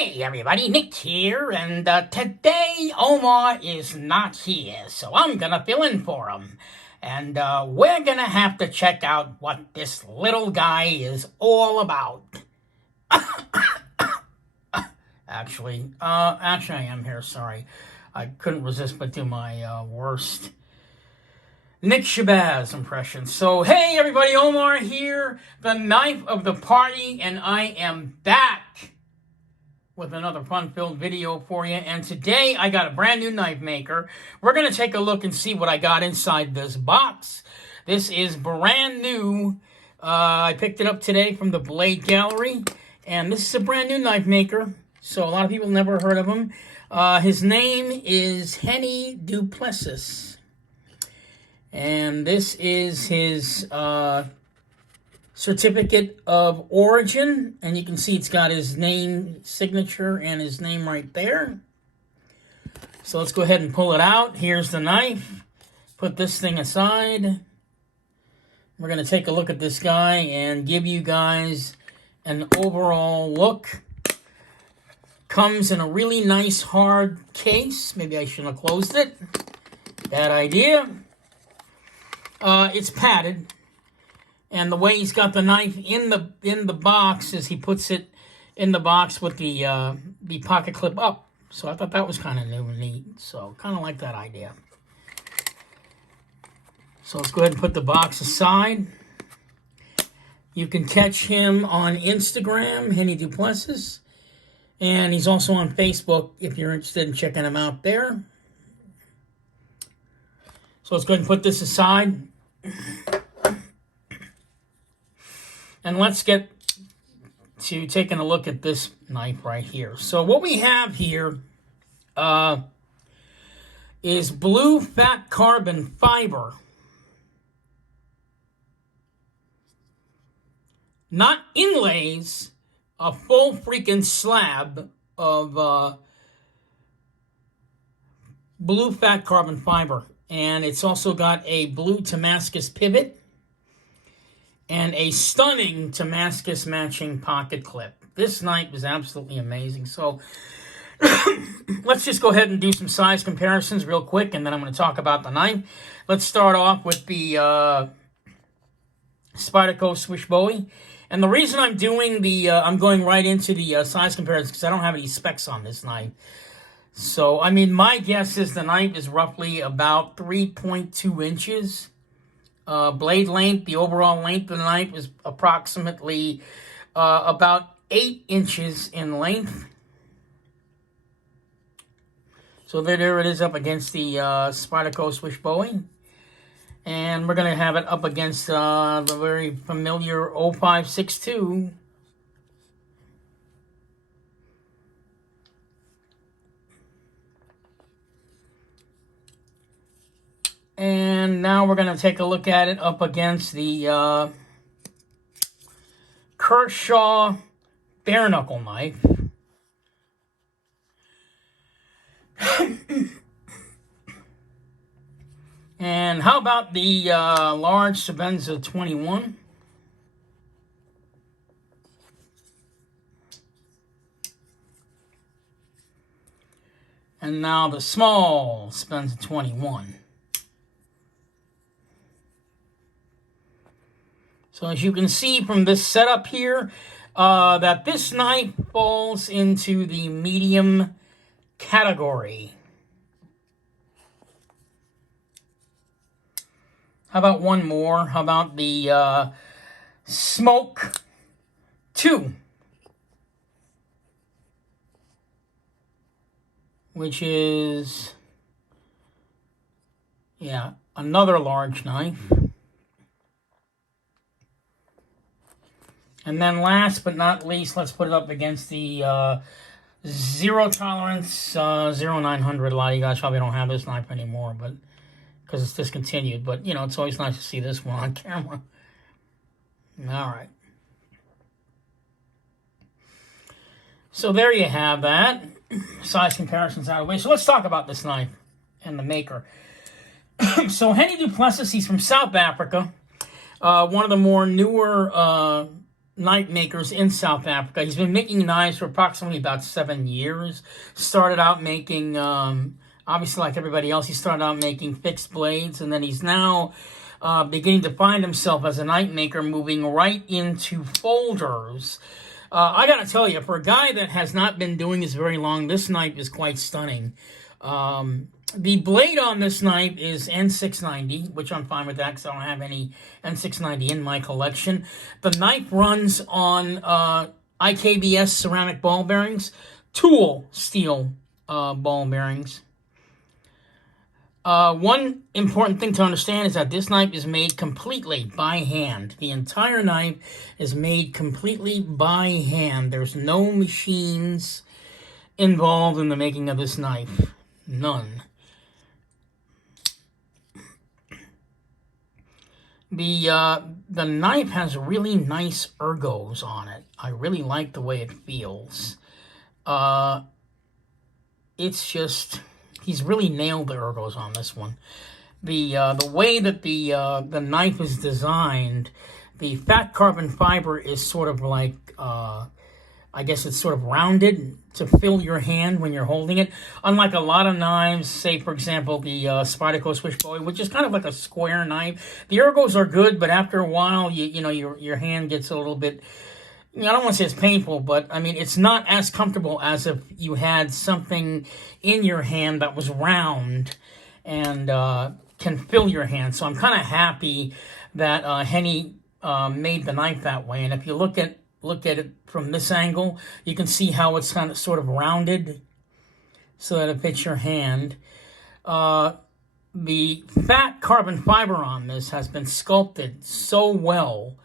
Hey everybody, Nick here, and today Omar is not here, so I'm gonna fill in for him. And we're gonna have to check out what this little guy is all about. Actually, I am here, sorry. I couldn't resist but do my worst Nick Shabazz impression. So, hey everybody, Omar here, the knife of the party, and I am back with another fun-filled video for you. And today I got a brand new knife maker. We're going to take a look and see what I got inside this box. This is brand new. I picked it up today from the Blade Gallery, and this is a brand new knife maker. So a lot of people never heard of him. His name is Hennie du Plessis, and this is his certificate of origin, and you can see it's got his name, signature, and his name right there. So let's go ahead and pull it out. Here's the knife. Put this thing aside. We're going to take a look at this guy and give you guys an overall look. Comes in a really nice hard case. Maybe I shouldn't have closed it. Bad idea. It's padded. And the way he's got the knife in the box is he puts it in the box with the pocket clip up. So I thought that was kind of new and neat. So kind of like that idea. So let's go ahead and put the box aside. You can catch him on Instagram, Hennie du Plessis. And he's also on Facebook if you're interested in checking him out there. So let's go ahead and put this aside. And let's get to taking a look at this knife right here. So what we have here is blue fat carbon fiber. Not inlays, a full freaking slab of blue fat carbon fiber. And it's also got a blue Damascus pivot and a stunning Damascus matching pocket clip. This knife is absolutely amazing. So let's just go ahead and do some size comparisons real quick, and then I'm going to talk about the knife. Let's start off with the Spyderco Swiss Bowie. And the reason I'm doing I'm going right into the size comparisons because I don't have any specs on this knife. So, I mean, my guess is the knife is roughly about 3.2 inches. Blade length, the overall length of the knife is approximately about 8 inches in length. So there it is up against the Spyderco Swiss Bowie. And we're going to have it up against the very familiar 0562. And now we're going to take a look at it up against the Kershaw bare knuckle knife. And how about the large Sebenza 21? And now the small Sebenza 21. So as you can see from this setup here, that this knife falls into the medium category. How about one more? How about the Smoke 2? Which is, yeah, another large knife. And then last but not least, let's put it up against the Zero Tolerance 0900. A lot of you guys probably don't have this knife anymore, but because it's discontinued. But, you know, it's always nice to see this one on camera. All right. So there you have that. Size comparisons out of the way. So let's talk about this knife and the maker. So Hennie du Plessis, he's from South Africa. One of the more newer knife makers in South Africa. He's been making knives for approximately about 7 years. Started out making, obviously like everybody else, he started out making fixed blades, and then he's now beginning to find himself as a knife maker, moving right into folders. I gotta tell you, for a guy that has not been doing this very long, this knife is quite stunning. The blade on this knife is N690, which I'm fine with that because I don't have any N690 in my collection. The knife runs on IKBS ceramic ball bearings, tool steel ball bearings. One important thing to understand is that this knife is made completely by hand. The entire knife is made completely by hand. There's no machines involved in the making of this knife. None. The knife has really nice ergos on it. I really like the way it feels. It's just, he's really nailed the ergos on this one. The way that the knife is designed, the fat carbon fiber is sort of like, I guess it's sort of rounded to fill your hand when you're holding it. Unlike a lot of knives, say for example the Spyderco Switchblade, which is kind of like a square knife. The ergos are good, but after a while, you know, your hand gets a little bit, I don't want to say it's painful, but I mean it's not as comfortable as if you had something in your hand that was round and can fill your hand. So I'm kind of happy that Hennie made the knife that way. And if you look at it from this angle, you can see how it's kind of sort of rounded so that it fits your hand. The fat carbon fiber on this has been sculpted so well.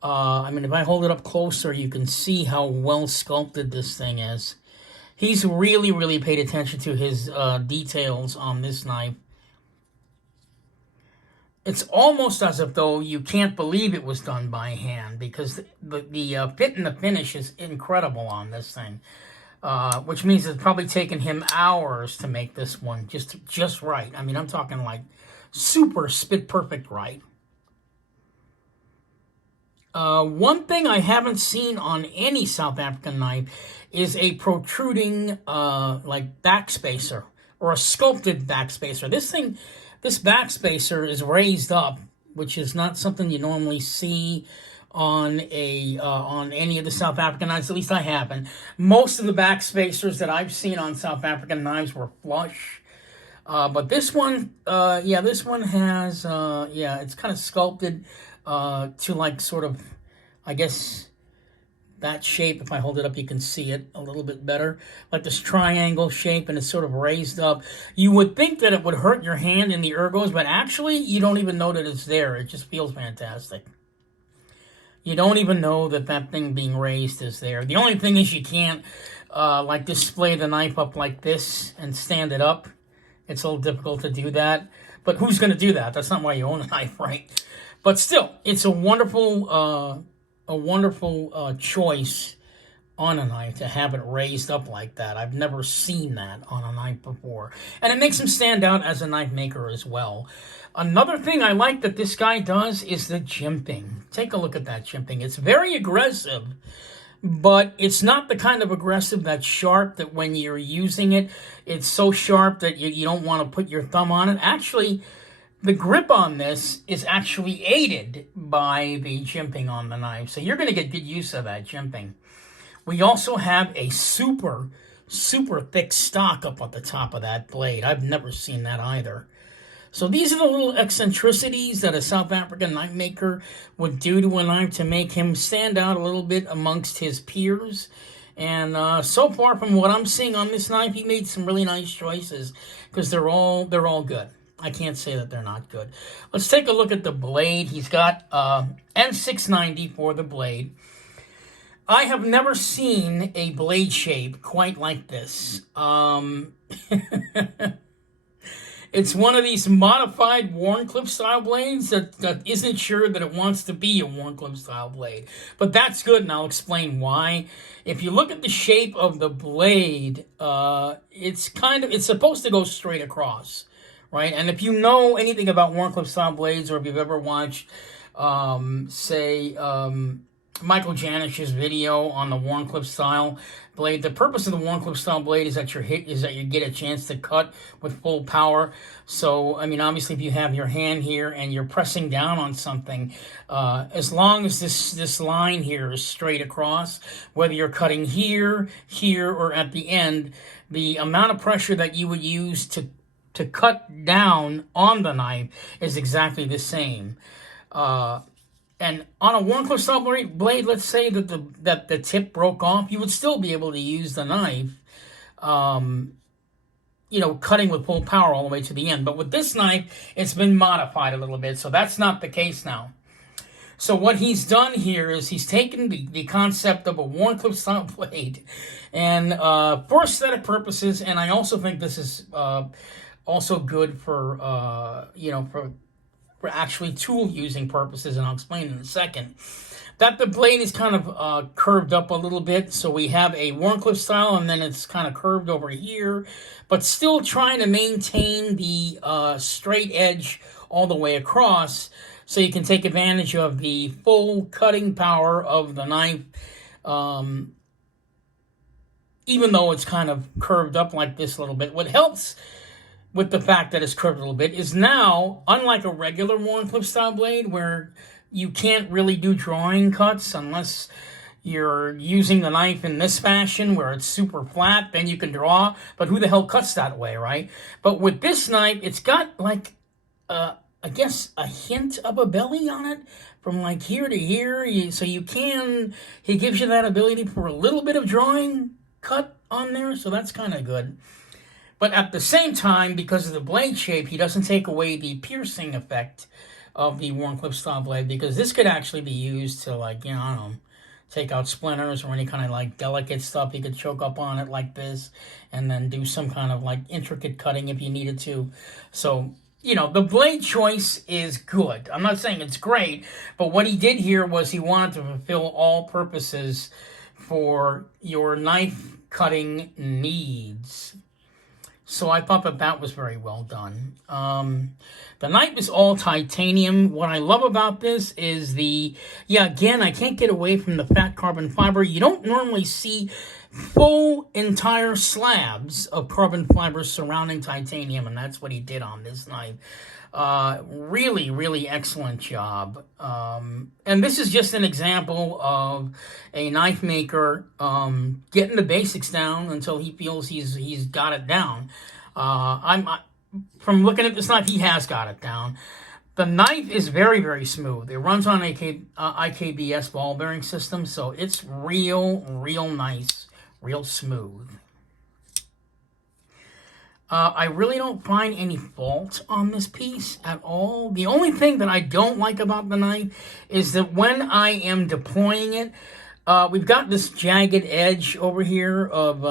I mean, if I hold it up closer, you can see how well sculpted this thing is. He's really, really paid attention to his details on this knife. It's almost as if though you can't believe it was done by hand, because the fit and the finish is incredible on this thing, which means it's probably taken him hours to make this one just right. I mean, I'm talking like super spit perfect right. One thing I haven't seen on any South African knife is a protruding like backspacer or a sculpted backspacer. This backspacer is raised up, which is not something you normally see on any of the South African knives. At least I haven't. Most of the backspacers that I've seen on South African knives were flush, but this one, yeah, this one has, yeah, it's kind of sculpted to like sort of, I guess, that shape. If I hold it up, you can see it a little bit better. Like this triangle shape, and it's sort of raised up. You would think that it would hurt your hand in the ergos, but actually, you don't even know that it's there. It just feels fantastic. You don't even know that that thing being raised is there. The only thing is you can't, like, display the knife up like this and stand it up. It's a little difficult to do that. But who's going to do that? That's not why you own a knife, right? But still, it's a wonderful choice on a knife to have it raised up like that. I've never seen that on a knife before. And it makes him stand out as a knife maker as well. Another thing I like that this guy does is the jimping. Take a look at that jimping. It's very aggressive, but it's not the kind of aggressive that's sharp that when you're using it, it's so sharp that you don't want to put your thumb on it. Actually, the grip on this is actually aided by the jimping on the knife. So you're going to get good use of that jimping. We also have a super, super thick stock up at the top of that blade. I've never seen that either. So these are the little eccentricities that a South African knife maker would do to a knife to make him stand out a little bit amongst his peers. And so far from what I'm seeing on this knife, he made some really nice choices because they're all good. I can't say that they're not good. Let's take a look at the blade. He's got N690 for the blade. I have never seen a blade shape quite like this. It's one of these modified Wharncliffe style blades that isn't sure that it wants to be a Wharncliffe style blade. But that's good, and I'll explain why. If you look at the shape of the blade, it's supposed to go straight across, right? And if you know anything about Wharncliffe style blades, or if you've ever watched, say, Michael Janish's video on the Warncliffe style blade. The purpose of the Warncliffe style blade is that you get a chance to cut with full power. So, I mean, obviously, if you have your hand here and you're pressing down on something, as long as this line here is straight across, whether you're cutting here, or at the end, the amount of pressure that you would use to cut down on the knife is exactly the same. And on a Warncliffe style blade, let's say that the tip broke off, you would still be able to use the knife, cutting with full power all the way to the end. But with this knife, it's been modified a little bit, so that's not the case now. So what he's done here is he's taken the concept of a Warncliffe style blade, and for aesthetic purposes, and I also think this is also good for for actually tool using purposes, and I'll explain in a second, that the blade is kind of curved up a little bit. So we have a Warncliffe style, and then it's kind of curved over here, but still trying to maintain the straight edge all the way across, so you can take advantage of the full cutting power of the knife, even though it's kind of curved up like this a little bit. What helps with the fact that it's curved a little bit is now, unlike a regular Warncliffe style blade where you can't really do drawing cuts unless you're using the knife in this fashion where it's super flat, then you can draw, but who the hell cuts that way, right? But with this knife, it's got like, I guess, a hint of a belly on it from like here to here, so he gives you that ability for a little bit of drawing cut on there, so that's kind of good. But at the same time, because of the blade shape, he doesn't take away the piercing effect of the Warncliffe style blade, because this could actually be used to, like, I don't know, take out splinters or any kind of like delicate stuff. You could choke up on it like this and then do some kind of like intricate cutting if you needed to. So, the blade choice is good. I'm not saying it's great, but what he did here was he wanted to fulfill all purposes for your knife cutting needs. So I thought that was very well done. The knife is all titanium. What I love about this is again, I can't get away from the fat carbon fiber. You don't normally see full entire slabs of carbon fiber surrounding titanium, and that's what he did on this knife. Really, really excellent job. And this is just an example of a knife maker getting the basics down until he feels he's got it down. From looking at this knife, he has got it down. The knife is very, very smooth. It runs on IKBS ball bearing system, so it's real nice, real smooth. I really don't find any fault on this piece at all. The only thing that I don't like about the knife is that when I am deploying it, we've got this jagged edge over here of,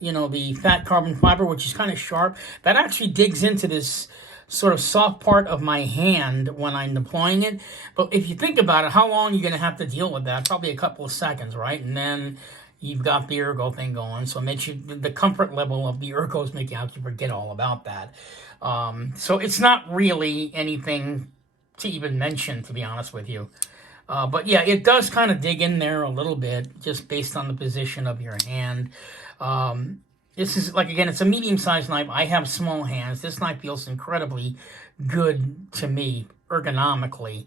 the fat carbon fiber, which is kind of sharp. That actually digs into this sort of soft part of my hand when I'm deploying it. But if you think about it, how long are you going to have to deal with that? Probably a couple of seconds, right? And then you've got the ergo thing going, so it makes you, the comfort level of the ergos make you have to forget all about that. So it's not really anything to even mention, to be honest with you. But yeah, it does kind of dig in there a little bit, just based on the position of your hand. This is, like, again, it's a medium-sized knife. I have small hands. This knife feels incredibly good to me, ergonomically.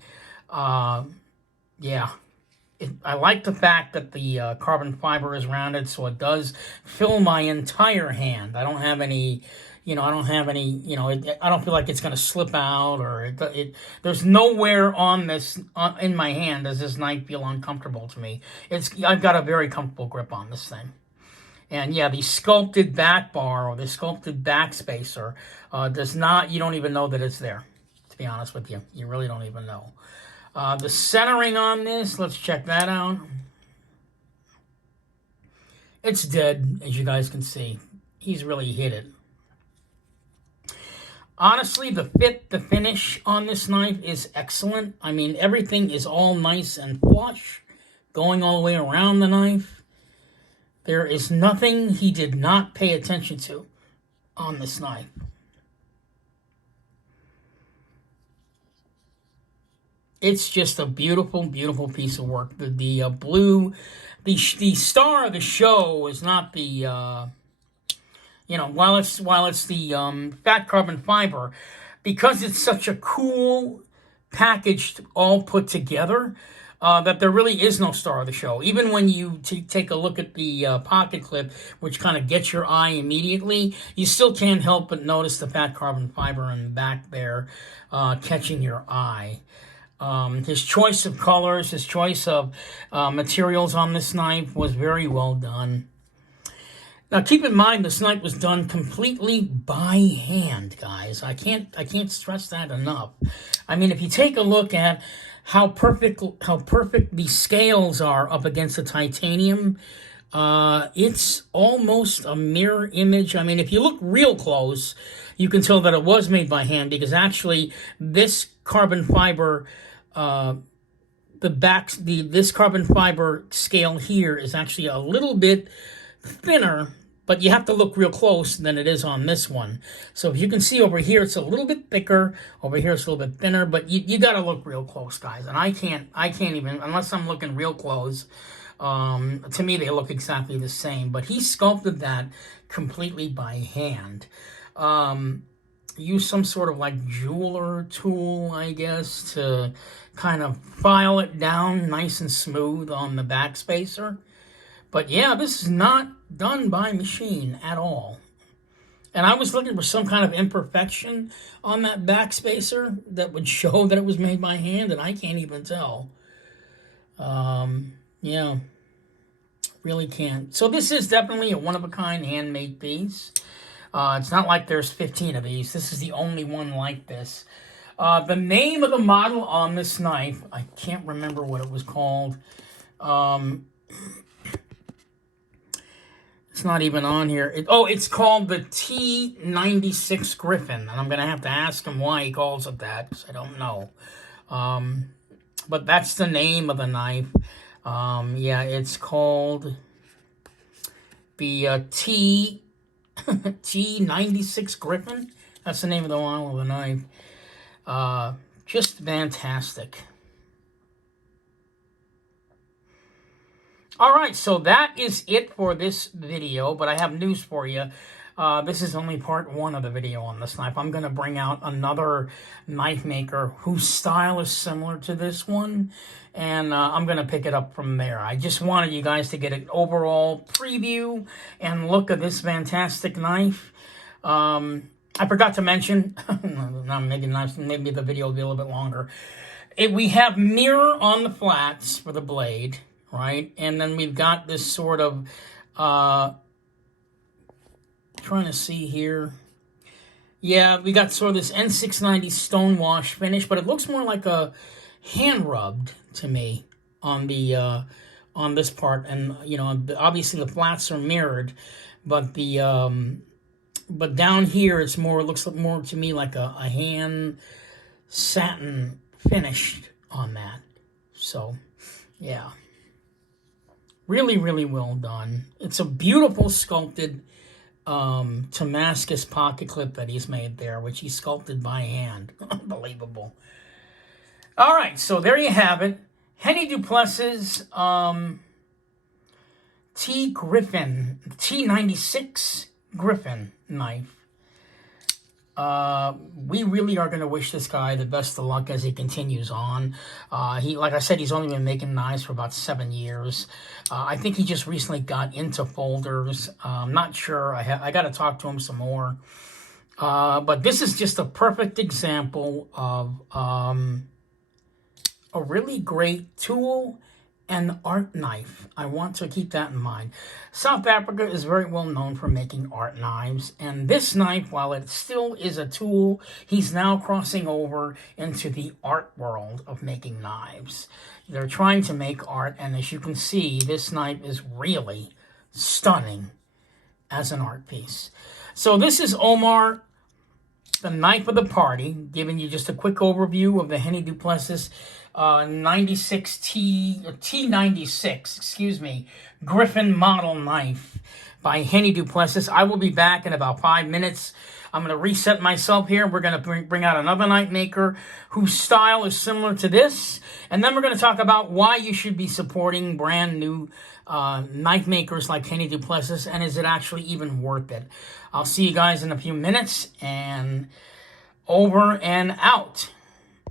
Yeah. I like the fact that the carbon fiber is rounded, so it does fill my entire hand. I don't have any, I don't feel like it's going to slip out, or there's nowhere on this, in my hand does this knife feel uncomfortable to me. I've got a very comfortable grip on this thing. And yeah, the sculpted back bar or the sculpted back spacer you don't even know that it's there, to be honest with you. You really don't even know. The centering on this, let's check that out. It's dead, as you guys can see. He's really hit it. Honestly, the finish on this knife is excellent. I mean, everything is all nice and flush, going all the way around the knife. There is nothing he did not pay attention to on this knife. It's just a beautiful, beautiful piece of work. The blue, the star of the show is not the while it's the fat carbon fiber, because it's such a cool package all put together. That there really is no star of the show. Even when you take a look at the pocket clip, which kind of gets your eye immediately, you still can't help but notice the fat carbon fiber in the back there catching your eye. His choice of colors, his choice of materials on this knife was very well done. Now, keep in mind, this knife was done completely by hand, guys. I can't stress that enough. I mean, if you take a look at how perfect the scales are up against the titanium, it's almost a mirror image. I mean, if you look real close, you can tell that it was made by hand, because actually this carbon fiber, this carbon fiber scale here is actually a little bit thinner, but you have to look real close than it is on this one. So if you can see over here, it's a little bit thicker. Over here, it's a little bit thinner, but you got to look real close, guys. And I can't even, unless I'm looking real close. To me, they look exactly the same, but he sculpted that completely by hand. Used some sort of like jeweler tool, I guess, to kind of file it down nice and smooth on the backspacer. But yeah, this is not done by machine at all. And I was looking for some kind of imperfection on that backspacer that would show that it was made by hand, and I can't even tell. Yeah, really can't. So this is definitely a one-of-a-kind handmade piece. It's not like there's 15 of these. This is the only one like this. The name of the model on this knife, I can't remember what it was called. It's not even on here. It's called the T-96 Griffin. And I'm going to have to ask him why he calls it that, because I don't know. But that's the name of the knife. Yeah, it's called the T-96 Griffin. That's the name of the model of the knife. Just fantastic. All right, so that is it for this video, but I have news for you. This is only part one of the video on this knife. I'm going to bring out another knife maker whose style is similar to this one, and I'm going to pick it up from there. I just wanted you guys to get an overall preview and look at this fantastic knife. I forgot to mention, maybe the video will be a little bit longer. We have mirror on the flats for the blade, right? And then we've got this sort of, trying to see here. Yeah, we got sort of this N690 stonewash finish, but it looks more like a hand rubbed to me on the on this part. And you know, obviously the flats are mirrored, but the but down here it's more, it looks more to me like a hand satin finished on that. So yeah, really, really well done. It's a beautiful sculpted Damascus pocket clip that he's made there, which he sculpted by hand. Unbelievable. All right, so there you have it. Hennie du Plessis Griffin, T-96 Griffin knife. We really are going to wish this guy the best of luck as he continues on. Like I said, he's only been making knives for about 7 years. I think he just recently got into folders. I'm not sure. I got to talk to him some more. But this is just a perfect example of a really great tool and art knife. I want to keep that in mind. South Africa is very well known for making art knives, and this knife, while it still is a tool, he's now crossing over into the art world of making knives. They're trying to make art, and as you can see, this knife is really stunning as an art piece. So this is Omar, the knife of the party, giving you just a quick overview of the Hennie du Plessis T-96, excuse me, Griffin model knife by Hennie Plessis. I will be back in about 5 minutes. I'm going to reset myself here. We're going to bring out another knife maker whose style is similar to this. And then we're going to talk about why you should be supporting brand new knife makers like Hennie Plessis, and is it actually even worth it? I'll see you guys in a few minutes, and over and out.